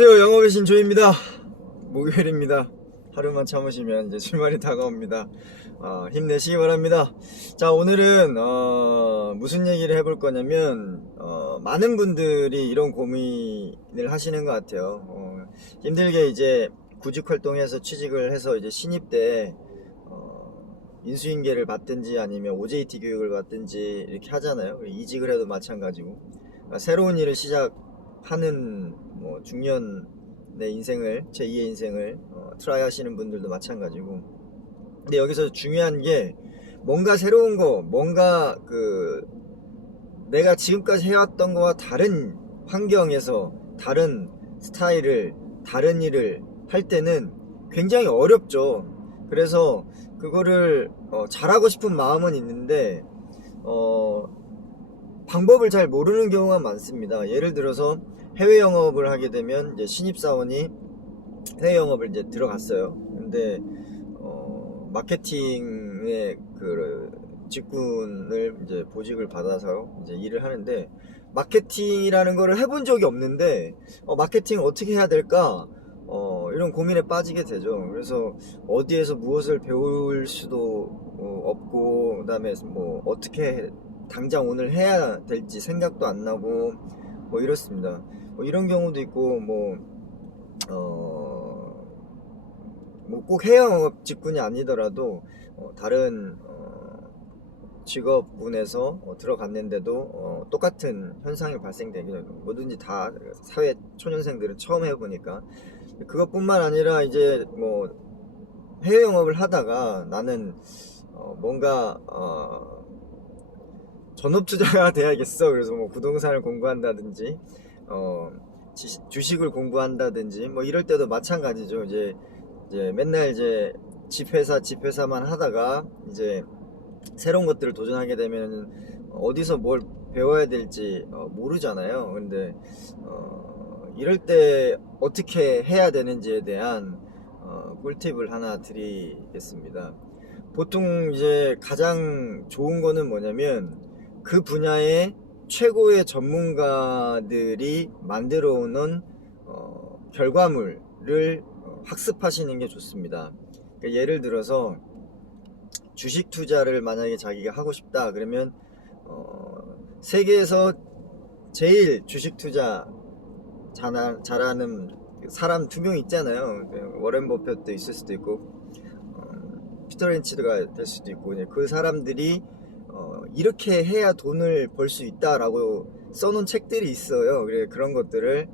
안녕하세요, 영업의 신조입니다. 목요일입니다. 하루만 참으시면 이제 주말이 다가옵니다. 힘내시기 바랍니다. 자, 오늘은 무슨 얘기를 해볼 거냐면 많은 분들이 이런 고민을 하시는 것 같아요. 힘들게 이제 구직 활동해서 취직을 해서 이제 신입 때 인수인계를 받든지 아니면 OJT 교육을 받든지 이렇게 하잖아요. 이직을 해도 마찬가지고, 새로운 일을 시작하는 중년의 인생을, 제2의 인생을 트라이 하시는 분들도 마찬가지고. 근데 여기서 중요한 게, 뭔가 새로운 거, 뭔가 내가 지금까지 해왔던 거와 다른 환경에서 다른 스타일을, 다른 일을 할 때는 굉장히 어렵죠. 그래서 그거를 잘하고 싶은 마음은 있는데 방법을 잘 모르는 경우가 많습니다. 예를 들어서 해외 영업을 하게 되면 이제 신입사원이 해외 영업을 이제 들어갔어요. 근데 마케팅의 직군을 이제 보직을 받아서 이제 일을 하는데, 마케팅이라는 거를 해본 적이 없는데 마케팅 어떻게 해야 될까, 이런 고민에 빠지게 되죠. 그래서 어디에서 무엇을 배울 수도 없고, 그 다음에 어떻게 당장 오늘 해야 될지 생각도 안 나고 이렇습니다. 이런 경우도 있고, 꼭 해외영업 직군이 아니더라도 다른 직업군에서 들어갔는데도 똑같은 현상이 발생되기도 하고, 뭐든지 다 사회 초년생들은 처음 해보니까. 그것뿐만 아니라 이제 해외 영업을 하다가 나는 뭔가 전업 투자가 돼야겠어. 그래서 부동산을 공부한다든지 주식을 공부한다든지 이럴 때도 마찬가지죠. 이제 맨날 이제 집회사만 하다가 이제 새로운 것들을 도전하게 되면 어디서 뭘 배워야 될지 모르잖아요. 근데 이럴 때 어떻게 해야 되는지에 대한 꿀팁을 하나 드리겠습니다. 보통 이제 가장 좋은 거는 뭐냐면, 그 분야의 최고의 전문가들이 만들어 오는 결과물을 학습하시는 게 좋습니다. 그러니까 예를 들어서 주식 투자를 만약에 자기가 하고 싶다 그러면 세계에서 제일 주식 투자 잘하는 사람 2명 있잖아요. 워렌 버핏도 있을 수도 있고 피터 린치가 될 수도 있고, 그 사람들이 이렇게 해야 돈을 벌 수 있다라고 써놓은 책들이 있어요. 그런 것들을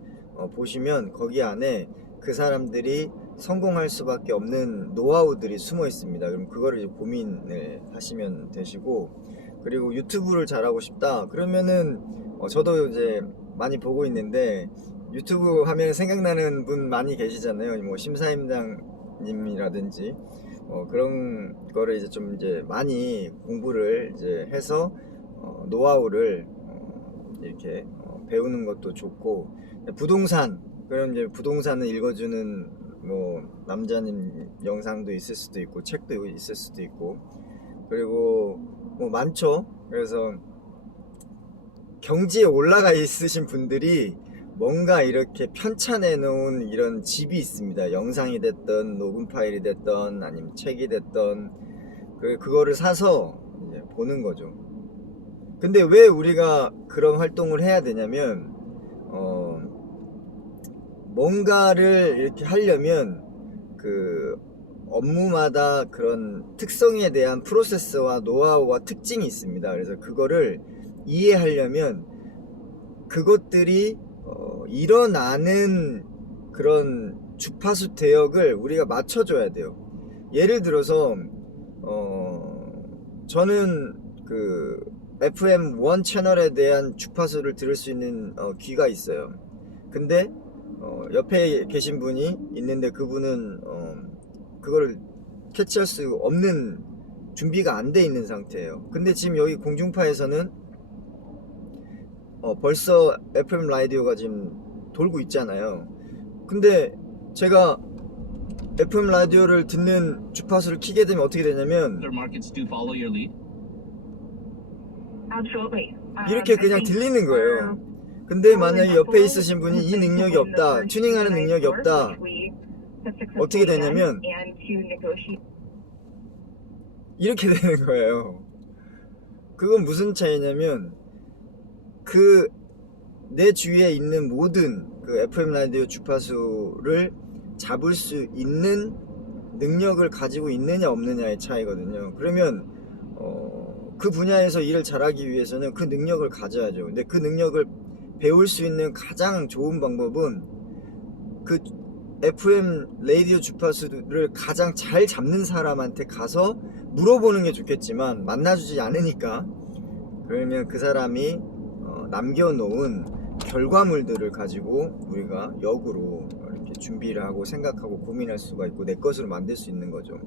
보시면 거기 안에 그 사람들이 성공할 수밖에 없는 노하우들이 숨어 있습니다. 그럼 그거를 이제 고민을 하시면 되시고, 그리고 유튜브를 잘하고 싶다 그러면은 저도 이제 많이 보고 있는데, 유튜브 하면 생각나는 분 많이 계시잖아요. 심사임당님이라든지 그런 거를 이제 좀 이제 많이 공부를 이제 해서 노하우를 이렇게 배우는 것도 좋고, 부동산, 그럼 이제 부동산을 읽어주는 남자님 영상도 있을 수도 있고, 책도 있을 수도 있고, 그리고 많죠. 그래서 경지에 올라가 있으신 분들이 뭔가 이렇게 편찬해 놓은 이런 집이 있습니다. 영상이 됐던 녹음 파일이 됐던 아니면 책이 됐던, 그거를 사서 이제 보는 거죠. 근데 왜 우리가 그런 활동을 해야 되냐면, 뭔가를 이렇게 하려면 그 업무마다 그런 특성에 대한 프로세스와 노하우와 특징이 있습니다. 그래서 그거를 이해하려면 그것들이 일어나는 그런 주파수 대역을 우리가 맞춰줘야 돼요. 예를 들어서 저는 그 FM1 채널에 대한 주파수를 들을 수 있는 귀가 있어요. 근데 옆에 계신 분이 있는데, 그분은 그거를 캐치할 수 없는 준비가 안 돼 있는 상태예요. 근데 지금 여기 공중파에서는 벌써 FM 라디오가 지금 돌고 있잖아요. 근데 제가 FM 라디오를 듣는 주파수를 키게 되면 어떻게 되냐면, 이렇게 그냥 들리는 거예요. 근데 만약에 옆에 있으신 분이 이 능력이 없다, 튜닝하는 능력이 없다, 어떻게 되냐면 이렇게 되는 거예요. 그건 무슨 차이냐면 그 내 주위에 있는 모든 그 FM 라디오 주파수를 잡을 수 있는 능력을 가지고 있느냐 없느냐의 차이거든요. 그러면 그 분야에서 일을 잘하기 위해서는 그 능력을 가져야죠. 근데 그 능력을 배울 수 있는 가장 좋은 방법은 그 FM 라디오 주파수를 가장 잘 잡는 사람한테 가서 물어보는 게 좋겠지만 만나주지 않으니까, 그러면 그 사람이 남겨놓은 결과물들을 가지고 우리가 역으로 이렇게 준비를 하고 생각하고 고민할 수가 있고 내 것으로 만들 수 있는 거죠.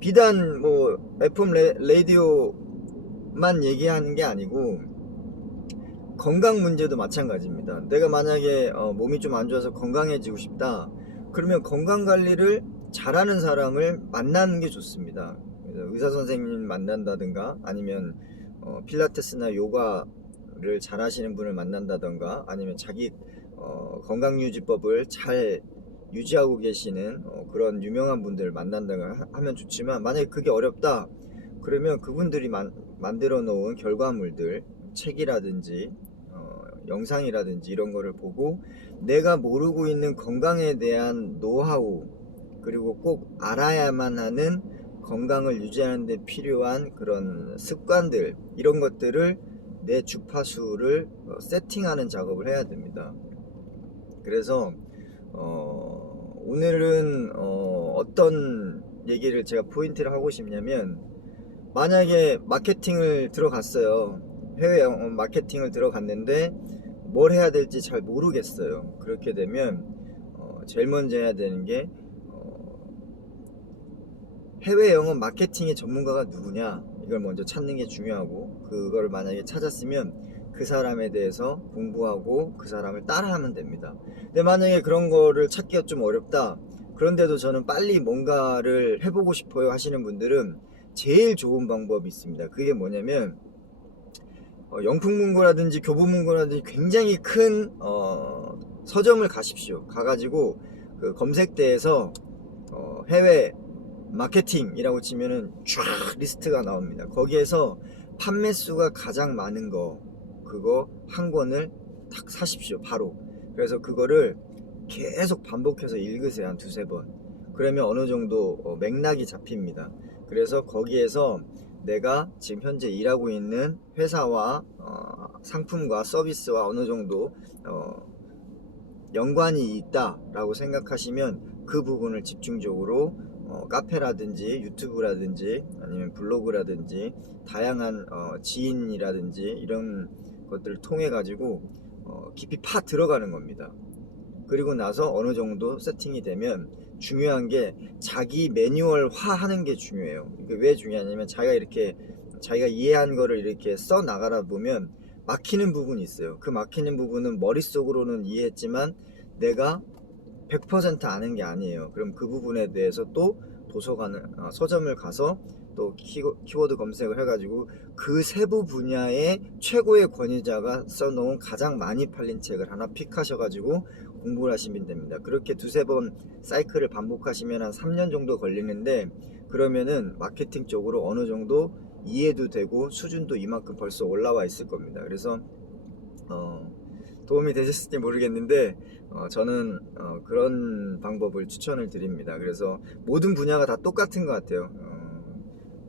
비단 뭐 FM 라디오만 얘기하는 게 아니고 건강 문제도 마찬가지입니다. 내가 만약에 몸이 좀 안 좋아서 건강해지고 싶다, 그러면 건강 관리를 잘하는 사람을 만나는 게 좋습니다. 의사 선생님 만난다든가 아니면 필라테스나 요가를 잘 하시는 분을 만난다든가 아니면 자기 건강유지법을 잘 유지하고 계시는 그런 유명한 분들을 만난다든가 하면 좋지만, 만약에 그게 어렵다 그러면 그분들이 만들어 놓은 결과물들, 책이라든지 영상이라든지 이런 거를 보고 내가 모르고 있는 건강에 대한 노하우, 그리고 꼭 알아야만 하는 건강을 유지하는 데 필요한 그런 습관들, 이런 것들을 내 주파수를 세팅하는 작업을 해야 됩니다. 그래서 오늘은 어떤 얘기를 제가 포인트를 하고 싶냐면, 만약에 마케팅을 들어갔어요. 해외 마케팅을 들어갔는데 뭘 해야 될지 잘 모르겠어요. 그렇게 되면 제일 먼저 해야 되는 게 해외 영어 마케팅의 전문가가 누구냐, 이걸 먼저 찾는 게 중요하고, 그거를 만약에 찾았으면 그 사람에 대해서 공부하고 그 사람을 따라하면 됩니다. 근데 만약에 그런 거를 찾기가 좀 어렵다, 그런데도 저는 빨리 뭔가를 해보고 싶어요 하시는 분들은 제일 좋은 방법이 있습니다. 그게 뭐냐면 영풍문고라든지 교보문고라든지 굉장히 큰 서점을 가십시오. 가가지고 그 검색대에서 해외 마케팅이라고 치면은 쫙 리스트가 나옵니다. 거기에서 판매 수가 가장 많은 거, 그거 한 권을 딱 사십시오. 바로. 그래서 그거를 계속 반복해서 읽으세요. 한 두세 번. 그러면 어느 정도 맥락이 잡힙니다. 그래서 거기에서 내가 지금 현재 일하고 있는 회사와 상품과 서비스와 어느 정도 연관이 있다라고 생각하시면 그 부분을 집중적으로 카페라든지 유튜브라든지 아니면 블로그라든지 다양한 지인이라든지 이런 것들을 통해 가지고 깊이 파 들어가는 겁니다. 그리고 나서 어느 정도 세팅이 되면 중요한 게 자기 매뉴얼화 하는 게 중요해요. 이게 왜 중요하냐면 자기가 이해한 거를 이렇게 써 나가다 보면 막히는 부분이 있어요. 그 막히는 부분은 머릿속으로는 이해했지만 내가 100% 아는 게 아니에요. 그럼 그 부분에 대해서 또 서점을 가서 또 키워드 검색을 해가지고 그 세부 분야의 최고의 권위자가 써놓은 가장 많이 팔린 책을 하나 픽하셔가지고 공부를 하시면 됩니다. 그렇게 두세 번 사이클을 반복하시면 한 3년 정도 걸리는데, 그러면은 마케팅 쪽으로 어느 정도 이해도 되고 수준도 이만큼 벌써 올라와 있을 겁니다. 그래서 도움이 되셨을지 모르겠는데 저는 그런 방법을 추천을 드립니다. 그래서 모든 분야가 다 똑같은 것 같아요.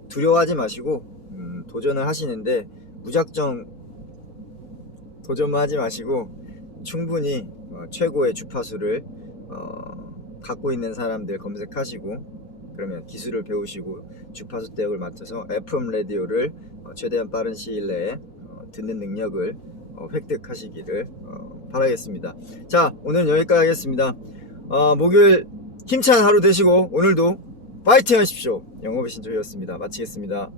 두려워하지 마시고 도전을 하시는데 무작정 도전만 하지 마시고 충분히 최고의 주파수를 갖고 있는 사람들 검색하시고, 그러면 기술을 배우시고 주파수 대역을 맡아서 FM 라디오를 최대한 빠른 시일 내에 듣는 능력을 획득하시기를 바라겠습니다. 자, 오늘 여기까지 하겠습니다. 목요일 힘찬 하루 되시고 오늘도 파이팅 하십시오. 영업의 신조였습니다. 마치겠습니다.